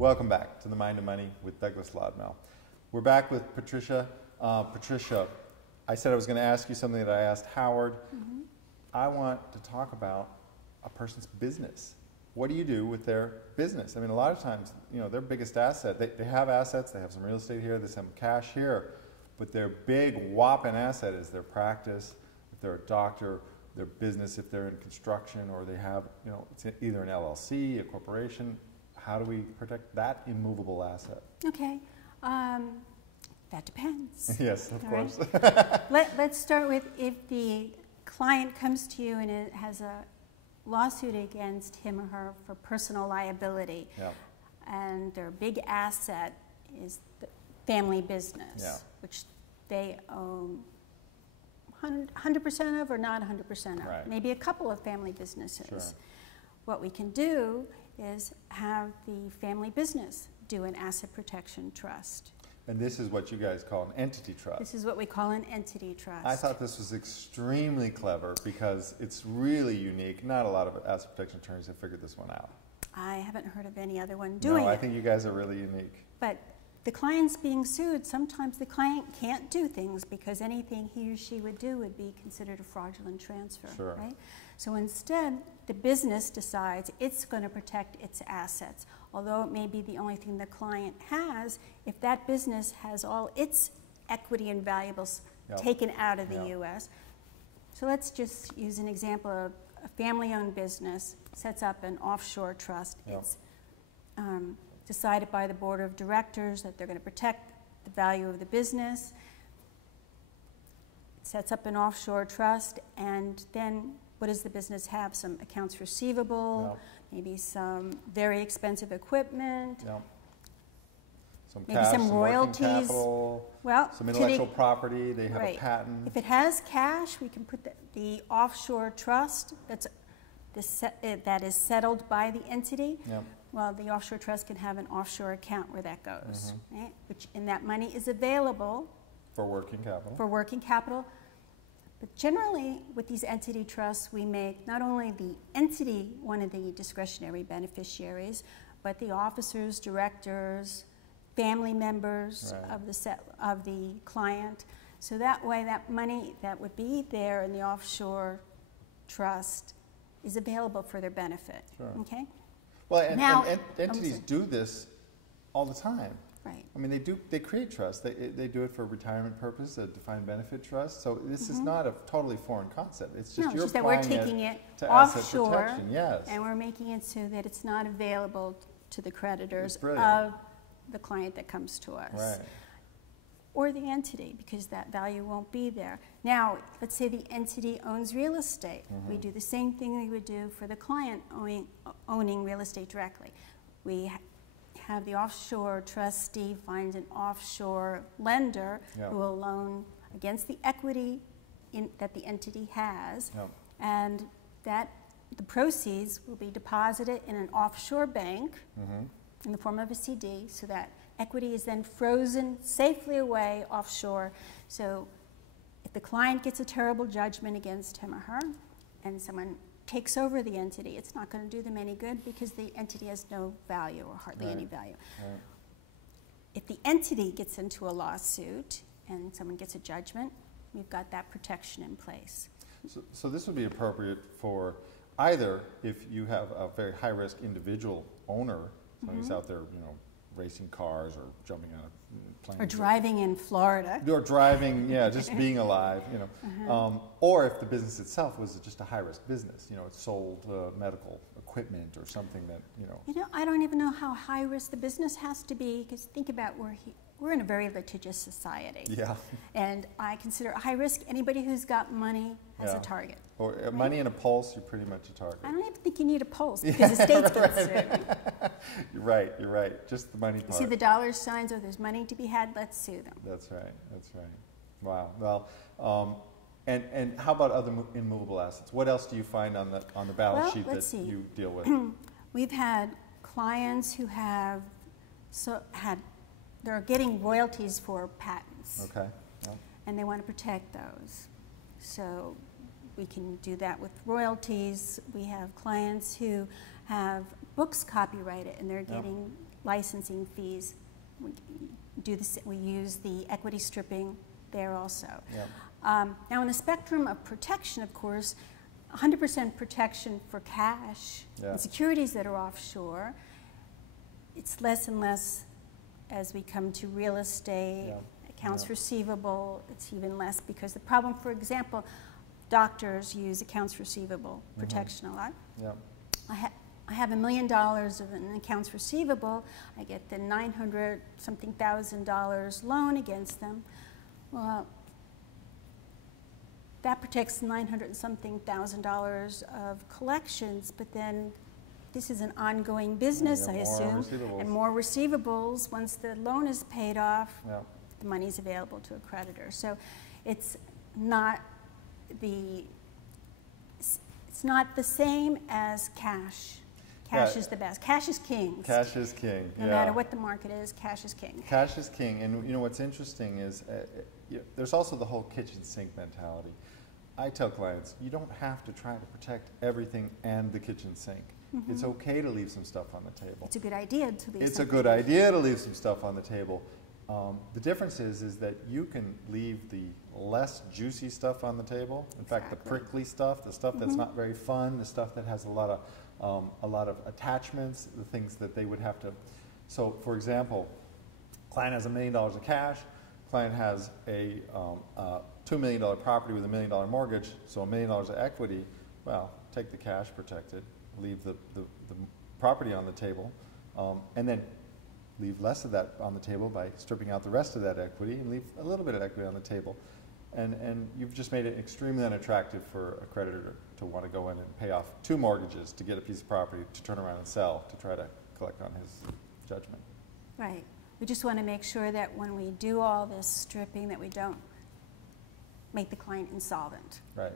Welcome back to The Mind of Money with Douglas Lodmell. We're back with Patricia. Patricia, I said I was going to ask you something that I asked Howard. I want to talk about a person's business. What do you do with their business? I mean, a lot of times, you know, their biggest asset, they have assets, they have some real estate here, they have some cash here, but their big whopping asset is their practice. If they're a doctor, their business, if they're in construction, or they have, you know, it's either an LLC, a corporation. How do we protect that immovable asset? Okay, that depends. Yes, of course. Right. Let's start with if the client comes to you and it has a lawsuit against him or her for personal liability, and their big asset is the family business, which they own 100% of or not 100% of, maybe a couple of family businesses. Sure. What we can do is have the family business do an asset protection trust. And this is what you guys call an entity trust. This is what we call an entity trust. I thought this was extremely clever because it's really unique. Not a lot of asset protection attorneys have figured this one out. I haven't heard of any other one doing it. No, I think you guys are really unique. But the client's being sued. Sometimes the client can't do things because anything he or she would do would be considered a fraudulent transfer. Sure. Right? So instead, the business decides it's going to protect its assets. Although it may be the only thing the client has, if that business has all its equity and valuables taken out of the U.S. So let's just use an example of a family-owned business sets up an offshore trust. It's decided by the board of directors that they're going to protect the value of the business. It sets up an offshore trust, and then what does the business have? Some accounts receivable, maybe some very expensive equipment, some maybe cash, some royalties, capital, some intellectual property, they have a patent. If it has cash, we can put the offshore trust that is settled by the entity. Well, the offshore trust can have an offshore account where that goes, right? And that money is available for working capital. For working capital. But generally, with these entity trusts, we make not only the entity one of the discretionary beneficiaries, but the officers, directors, family members of the client. So that way, that money that would be there in the offshore trust is available for their benefit. Sure. Okay. Well, and entities do this all the time. Right. I mean, they create trust. They do it for retirement purposes, a defined benefit trust. So this is not a totally foreign concept. It's just you're that we're taking it to offshore, asset protection. Yes. And we're making it so that it's not available to the creditors of the client that comes to us. Right. Or the entity, because that value won't be there. Now, let's say the entity owns real estate. We do the same thing we would do for the client owning real estate directly. We have the offshore trustee find an offshore lender who will loan against the equity that the entity has, and the proceeds will be deposited in an offshore bank in the form of a CD, so that equity is then frozen safely away offshore. So if the client gets a terrible judgment against him or her and someone takes over the entity, it's not going to do them any good because the entity has no value or hardly any value. If the entity gets into a lawsuit and someone gets a judgment, we've got that protection in place. So this would be appropriate for either if you have a very high-risk individual owner, someone who's out there, you know, racing cars or jumping out of planes. Or driving in Florida. Or driving, just being alive, you know. Or if the business itself was just a high-risk business, you know, it sold medical equipment or something that, you know. You know, I don't even know how high-risk the business has to be, because think about we're in a very litigious society. Yeah. And I consider high risk anybody who's got money as a target. Or money and a pulse, you're pretty much a target. I don't even think you need a pulse because the state's going to sue. You're right. Just the money part. You see the dollar signs, there's money to be had, let's sue them. That's right. Wow. Well, and how about other immovable assets? What else do you find on the balance sheet that you deal with? We've had clients who have they're getting royalties for patents. Okay. Yeah. And they want to protect those. So we can do that with royalties. We have clients who have books copyrighted and they're getting licensing fees. We use the equity stripping there also. Yeah. Now, in the spectrum of protection, of course, 100% protection for cash Yeah. and securities that are offshore, it's less and less as we come to real estate, Yeah. accounts Yeah. receivable, it's even less because the problem, for example, doctors use accounts receivable protection a lot. Yeah. I have $1 million of an accounts receivable. I get the $900-something thousand loan against them. Well, that protects $900-something thousand of collections, but then this is an ongoing business, I assume, and more receivables. Once the loan is paid off, Yeah. the money is available to a creditor. So it's not the same as cash. Cash is the best. Cash is king. Cash is king. No matter what the market is, cash is king. Cash is king. And you know what's interesting is there's also the whole kitchen sink mentality. I tell clients, you don't have to try to protect everything and the kitchen sink. Mm-hmm. It's okay to leave some stuff on the table. It's a good idea to leave. It's a good idea to leave some stuff on the table. The difference is that you can leave the less juicy stuff on the table. In fact, the prickly stuff, the stuff that's not very fun, the stuff that has a lot of attachments, the things that they would have to. So, for example, client has $1 million of cash. Client has a $2 million property with $1 million mortgage, so $1 million of equity. Well, take the cash, protect it, leave the property on the table, and then leave less of that on the table by stripping out the rest of that equity and leave a little bit of equity on the table. And you've just made it extremely unattractive for a creditor to want to go in and pay off 2 mortgages to get a piece of property to turn around and sell to try to collect on his judgment. Right. We just want to make sure that when we do all this stripping that we don't make the client insolvent. Right,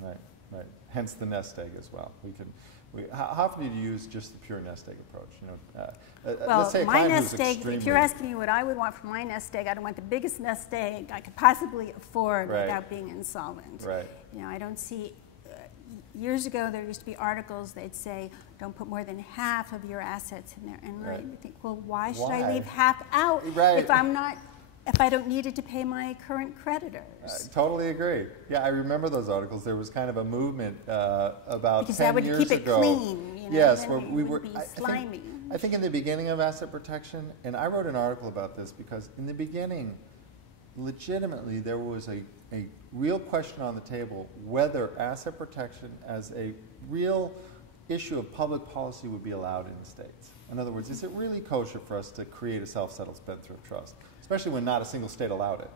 right, right. Hence the nest egg as well. How often do you use just the pure nest egg approach? You know, well, let's say a my client nest who's egg, extremely... if you're asking me what I would want from my nest egg, I'd want the biggest nest egg I could possibly afford without being insolvent. Right. You know, I don't see, years ago there used to be articles, they'd say, don't put more than half of your assets in there. And I think, well, why should I leave half out if I don't need it to pay my current creditors? I totally agree. Yeah, I remember those articles. There was kind of a movement about 10 years ago. Because that would keep it clean, you know, yes, where we were be slimy. I think in the beginning of asset protection, and I wrote an article about this because in the beginning, legitimately, there was a real question on the table whether asset protection as a real issue of public policy would be allowed in the states. In other words, is it really kosher for us to create a self-settled spendthrift trust, especially when not a single state allowed it?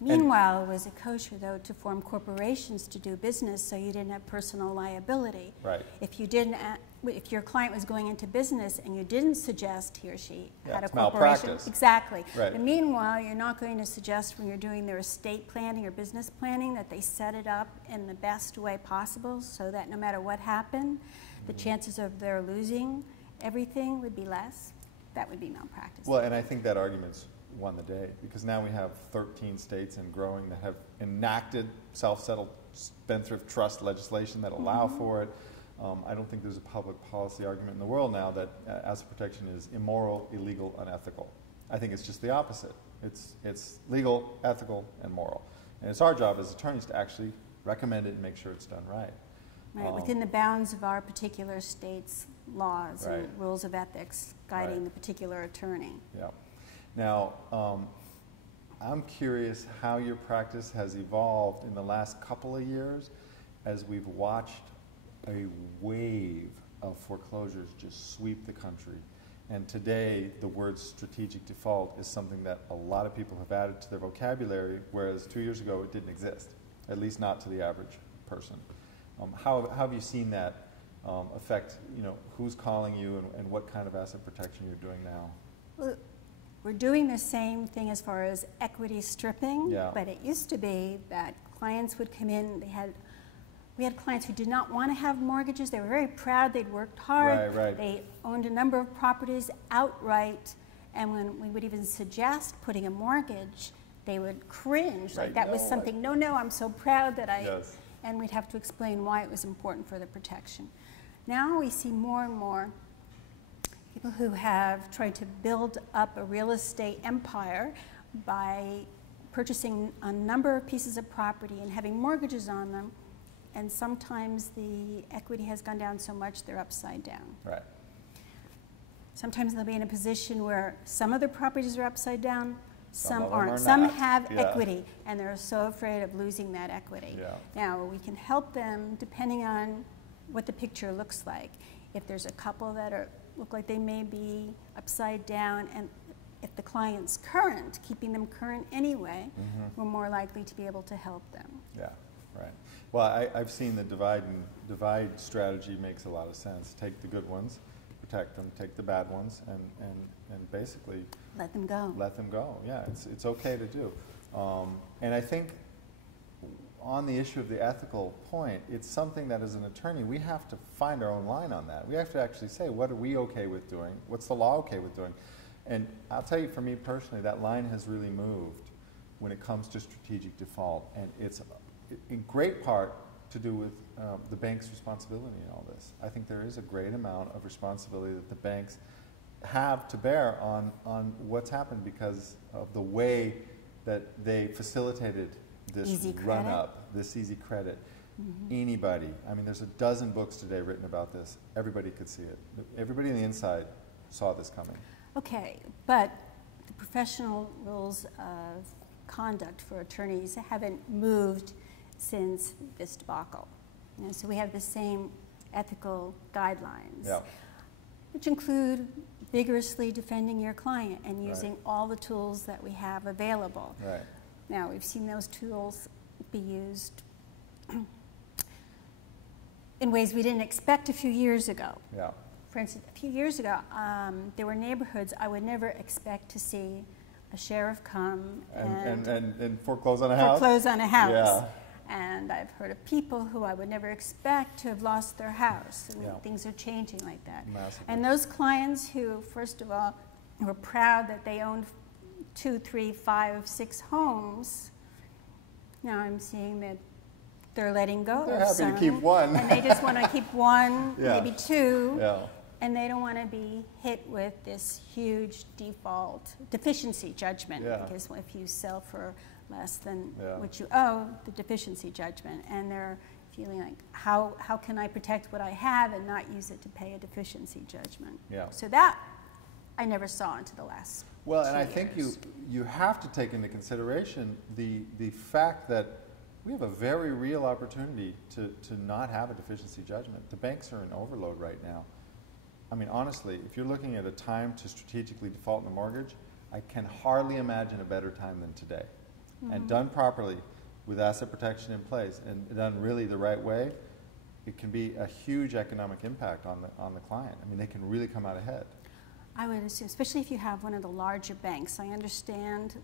Meanwhile, was it kosher, though, to form corporations to do business so you didn't have personal liability? Right. If your client was going into business and you didn't suggest he or she had a corporation, malpractice. Exactly. Right. And meanwhile, you're not going to suggest when you're doing their estate planning or business planning that they set it up in the best way possible so that no matter what happened, the chances of their losing everything would be less. That would be malpractice. Well, and I think that argument's won the day because now we have 13 states and growing that have enacted self-settled spendthrift trust legislation that allow for it. I don't think there's a public policy argument in the world now that asset protection is immoral, illegal, unethical. I think it's just the opposite. It's legal, ethical, and moral. And it's our job as attorneys to actually recommend it and make sure it's done right. Right, within the bounds of our particular state's laws and rules of ethics guiding the particular attorney. Yeah. Now, I'm curious how your practice has evolved in the last couple of years as we've watched a wave of foreclosures just sweep the country. And today, the word strategic default is something that a lot of people have added to their vocabulary, whereas 2 years ago it didn't exist, at least not to the average person. How have you seen that affect, who's calling you and what kind of asset protection you're doing now? Well, we're doing the same thing as far as equity stripping, but it used to be that clients would come in, we had clients who did not want to have mortgages. They were very proud. They'd worked hard. They owned a number of properties outright. And when we would even suggest putting a mortgage, they would cringe. Like that was something, no, I'm so proud that I... Yes. And we'd have to explain why it was important for the protection. Now we see more and more people who have tried to build up a real estate empire by purchasing a number of pieces of property and having mortgages on them, and sometimes the equity has gone down so much they're upside down. Right. Sometimes they'll be in a position where some of the properties are upside down, some aren't. Are some not. have Yeah. equity, and they're so afraid of losing that equity. Yeah. Now, we can help them depending on what the picture looks like. If there's a couple that look like they may be upside down, and if the client's current, keeping them current anyway, we're more likely to be able to help them. Yeah, right. Well, I've seen the divide strategy makes a lot of sense. Take the good ones, protect them, take the bad ones, and basically let them go. Let them go. Yeah, it's okay to do. And I think on the issue of the ethical point, it's something that as an attorney we have to find our own line on that. We have to actually say, what are we okay with doing? What's the law okay with doing? And I'll tell you, for me personally, that line has really moved when it comes to strategic default, and it's in great part to do with the bank's responsibility in all this. I think there is a great amount of responsibility that the banks have to bear on what's happened because of the way that they facilitated this run-up, this easy credit. Anybody, I mean, there's a dozen books today written about this. Everybody could see it. Everybody on the inside saw this coming. Okay, but the professional rules of conduct for attorneys haven't moved since this debacle. So we have the same ethical guidelines, which include vigorously defending your client and using all the tools that we have available. Right. Now, we've seen those tools be used in ways we didn't expect a few years ago. Yeah. For instance, a few years ago, there were neighborhoods I would never expect to see a sheriff come and foreclose on a house. Foreclose on a house. Yeah. And I've heard of people who I would never expect to have lost their house, and things are changing like that. Massively. And those clients who, first of all, were proud that they owned 2, 3, 5, 6 homes, now I'm seeing that they're letting go. They're happy to keep one. And they just want to keep one, maybe 2. Yeah. And they don't want to be hit with this huge deficiency judgment, because if you sell for less than what you owe, the deficiency judgment, and they're feeling like, how can I protect what I have and not use it to pay a deficiency judgment? Yeah. So that I never saw until the last 2 and I years. think you have to take into consideration the fact that we have a very real opportunity to not have a deficiency judgment. The banks are in overload right now. I mean, honestly, if you're looking at a time to strategically default in a mortgage, I can hardly imagine a better time than today. And done properly, with asset protection in place, and done really the right way, it can be a huge economic impact on the client. I mean, they can really come out ahead. I would assume, especially if you have one of the larger banks. I understand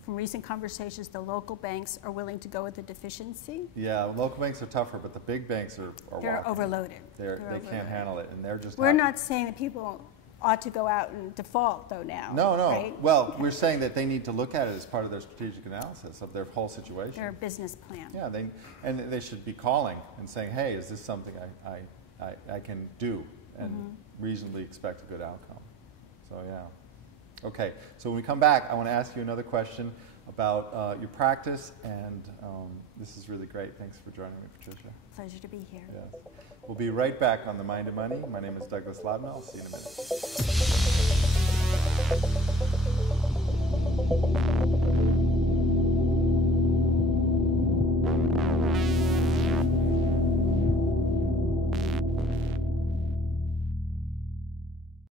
from recent conversations the local banks are willing to go with the deficiency. Yeah, local banks are tougher, but the big banks are They're walking. overloaded. They can't handle it, and they're just We're not saying that people ought to go out and default, though, now. No. Right? Well, we're saying that they need to look at it as part of their strategic analysis of their whole situation. Their business plan. Yeah, they should be calling and saying, hey, is this something I can do and reasonably expect a good outcome? So, yeah. Okay, so when we come back, I want to ask you another question about your practice, and this is really great. Thanks for joining me, Patricia. Pleasure to be here. Yes. We'll be right back on The Mind of Money. My name is Douglas Lodmell. I'll see you in a minute.